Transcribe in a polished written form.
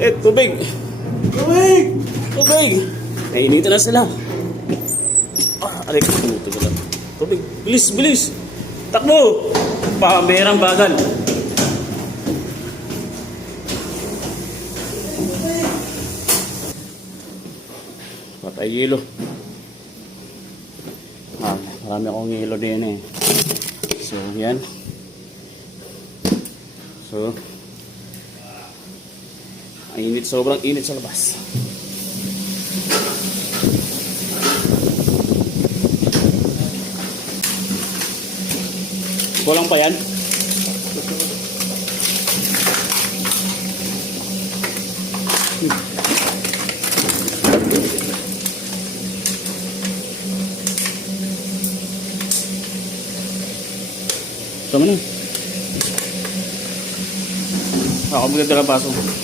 Tubig! Tubig! Tubig! Nainitan na sila. Aray ko, tumutugo lang. Tubig, bilis, bilis! Takbo! Pamberang bagal. Patay yelo. Marami akong yelo din eh. So, yan. So, ang init, sobrang init sa labas. Kulang pa yan? Tama na. Ako magdadala baso.